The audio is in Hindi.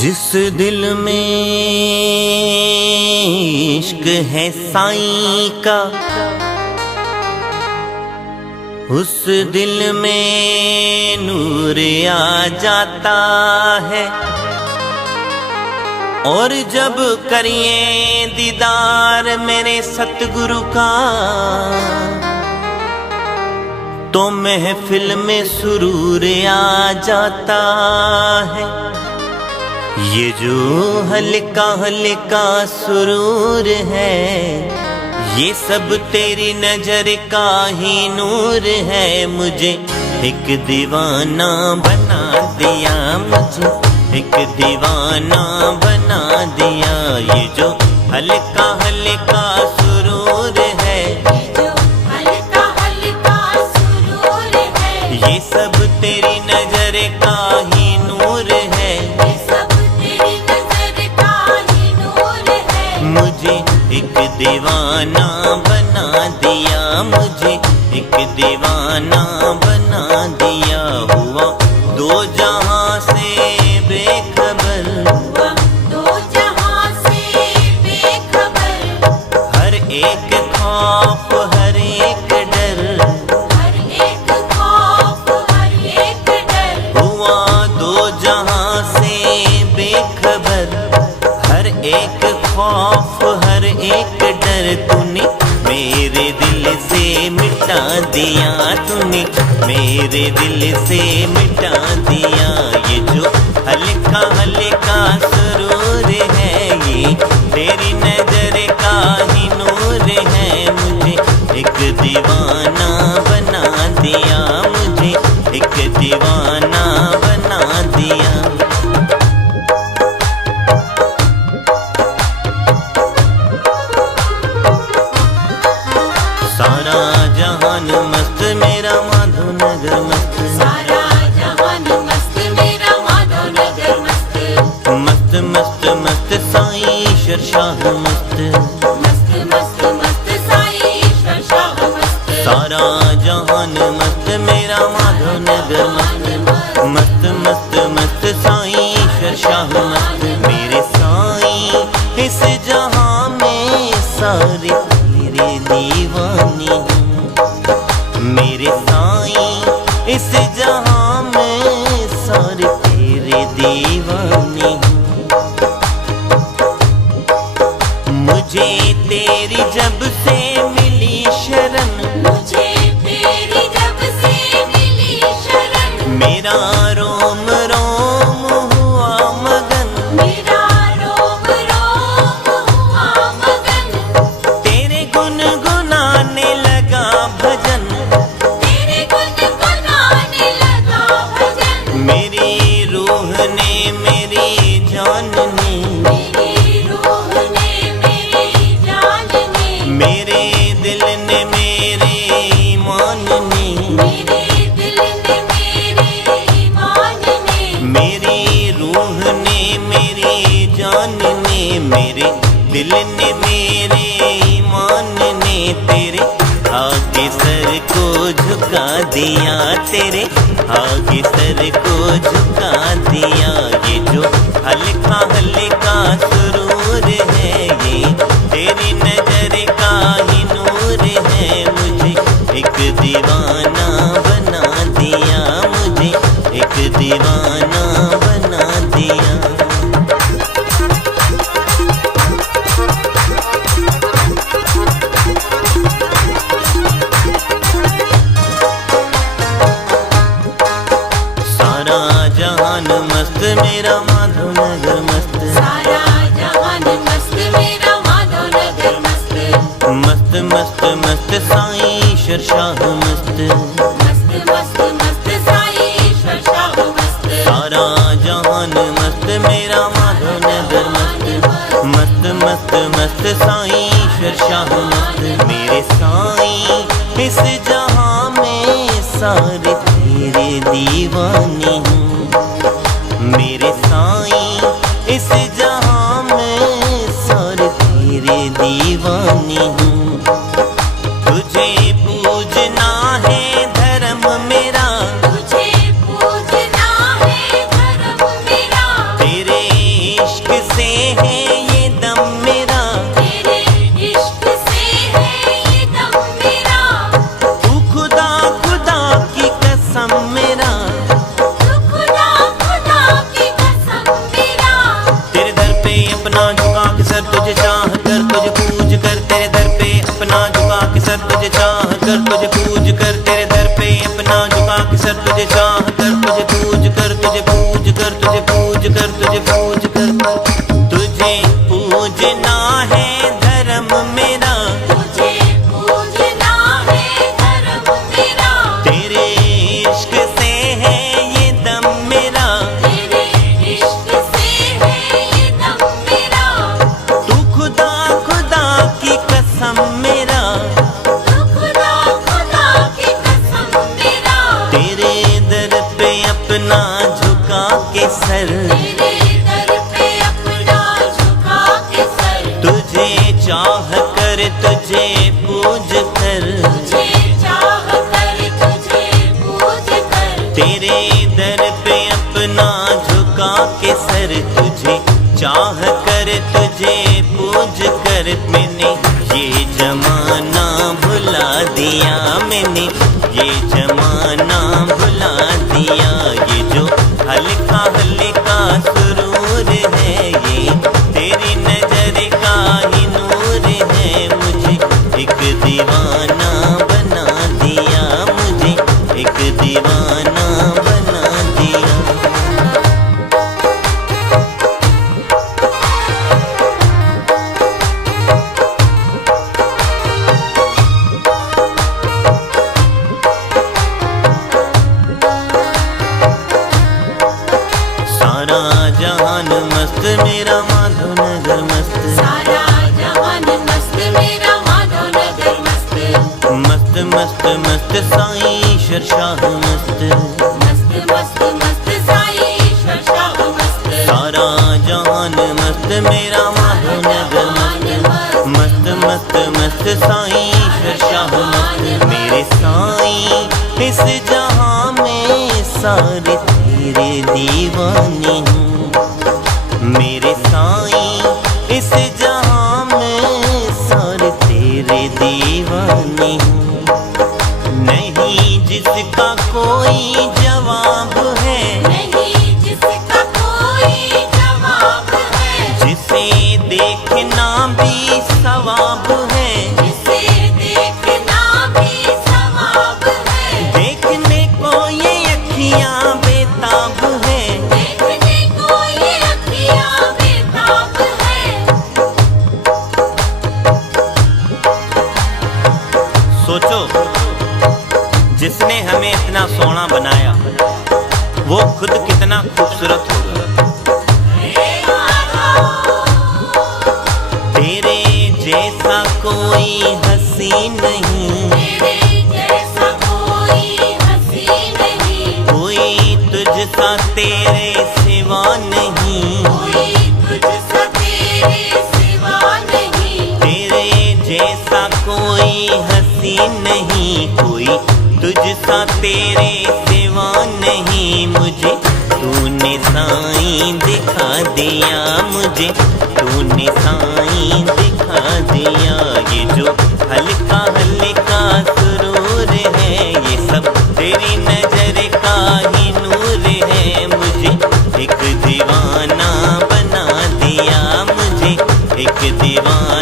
जिस दिल में इश्क है साईं का, उस दिल में नूर आ जाता है। और जब करिए दीदार मेरे सतगुरु का, तो महफिल में सुरूर आ जाता है। ये जो हल्का हल्का सुरूर है, ये सब तेरी नजर का ही नूर है। मुझे एक दीवाना बना दिया, मुझे एक दीवाना बना दिया। ये जो हल्का हल्का सुरूर है, ये जो हल्का हल्का सुरूर है, ये सब तेरी नजर का ही नूर है, ये सब तेरी नजर का ही नूर है। मुझे एक दीवाना बना दिया, मुझे एक दीवाना बना दिया। हुआ दो जहां से बेखबर, हुआ दो जहां से बेखबर। हर एक खौफ हर एक डर, हर एक खौफ हर एक डर। हुआ दो जहां से बेखबर, हर एक खौफ हर एक डर। तूने मेरे दिल से मिटा दिया, तूने मेरे दिल से मिटा दिया। ये जो हल्का हल्का सुरूर है, ये तेरी नजर का ही नूर है। मुझे एक दीवाना बना दिया, मुझे एक दीवाना बना दिया। सारा जहान मस्त मेरा माधो नगर मस्त, सारा जहान मस्त मेरा माधो नगर मस्त। मस्त मस्त मस्त साईं ईश्वर शाह मस्त, मस्त मस्त मस्त साईं ईश्वर शाह मस्त। सारा जहान मस्त मेरा माधो नगर मस्त, मस्त मस्त मस्त साईं ईश्वर शाह मस्त। मेरे साईं इस जहां में सारे तेरे दीवाने, मेरे साईं इस जहां में सारे तेरे दीवाने। मुझे तेरी जब से मिली शरण, मुझे तेरी जब से मिली शरण। मेरा रोम रोम हुआ मगन, मेरा रोम रोम हुआ मगन। तेरे गुनगुनाने लगा भजन, तेरे गुनगुनाने लगा भजन। मेरी रूह ने मेरी जान ने, मेरी रूह ने मेरी जान ने। मेरे दिल ने मेरे ईमान ने, मेरे दिल ने मेरे ईमान ने। मेरी रूह ने मेरी जान ने, मेरे दिल ने मेरे ईमान ने। तेरे आगे सर को झुका दिया, तेरे आगे सर को झुका दिया। ये जो हल्का हल्का सुरूर है, ये तेरी नजर का ही नूर है। मुझे एक दीवाना बना दिया, मुझे एक दीवाना बना दिया। सारा जहान मस्त मेरा माधो नगर मस्त, सारा जहान मस्त मेरा माधो नगर मस्त। मस्त मस्त मस्त साईं ईश्वर शाह मस्त, मस्त मस्त मस्त साईं ईश्वर शाह मस्त। सारा जहान मस्त मेरा माधो नगर मस्त, मस्त मस्त मस्त साईं ईश्वर शाह मस्त। मेरे साईं इस जहां में सारे तेरे दीवाने हूँ। मेरे साईं इस जहां में सारे तेरे दीवाने हूँ। तुझे पूजना है धर्म मेरा, तुझे पूजना है धर्म मेरा। तेरे चाह कर तुझे पूज कर, तुझे चाह कर तुझे पूज कर, तेरे दर पे अपना झुका के सर, तुझे चाह कर तुझे पूज कर। मैंने ये जमाना भुला दिया, मैंने ये जमाना भुला दिया। ये जो हल्का हल्का सुरूर है, ये तेरी नजर का ही नूर है। मुझे एक दीवाना बना दिया, मुझे एक दीवाना बना दिया। सारा जहान मस्त मेरा माधो नगर मस्त, सारा जहान मस्त मेरा माधो नगर मस्त, मस्त मस्त मस्त साईं ईश्वर शाह मस्त, मस्त मस्त मस्त साईं ईश्वर शाह मस्त। सारा जहान मस्त मेरा माधो नगर मस्त, मस्त मस्त मस्त साईं ईश्वर शाह मस्त। मेरे साईं इस जहां में सारे तेरे दीवाने हूँ, मेरे साईं इस जहां में सारे तेरे दीवाने हूँ। नहीं जिसका कोई जवाब है, नहीं जिसका कोई जवाब है, जिसे देखना भी सवाब है, जिसे देखना भी सवाब है, देखने को ये अखियां बेताब है। देखने को ये अखियाँ बेताब है। सोचो, जिसने हमें इतना सोना बनाया वो खुद कितना खूबसूरत होगा। तेरे जैसा कोई हंसी नहीं, तेरे जैसा कोई हंसी नहीं, कोई तुझसा तेरे सिवा नहीं, कोई तुझसा तेरे सिवा नहीं, तेरे जैसा कोई हंसी नहीं, कोई तुझसा तेरे सिवा नहीं। मुझे तूने साईं दिखा दिया, मुझे तूने साईं दिखा दिया। ये जो हल्का हल्का सुरूर है, ये सब तेरी नजर का ही नूर है। मुझे एक दीवाना बना दिया, मुझे एक दीवाना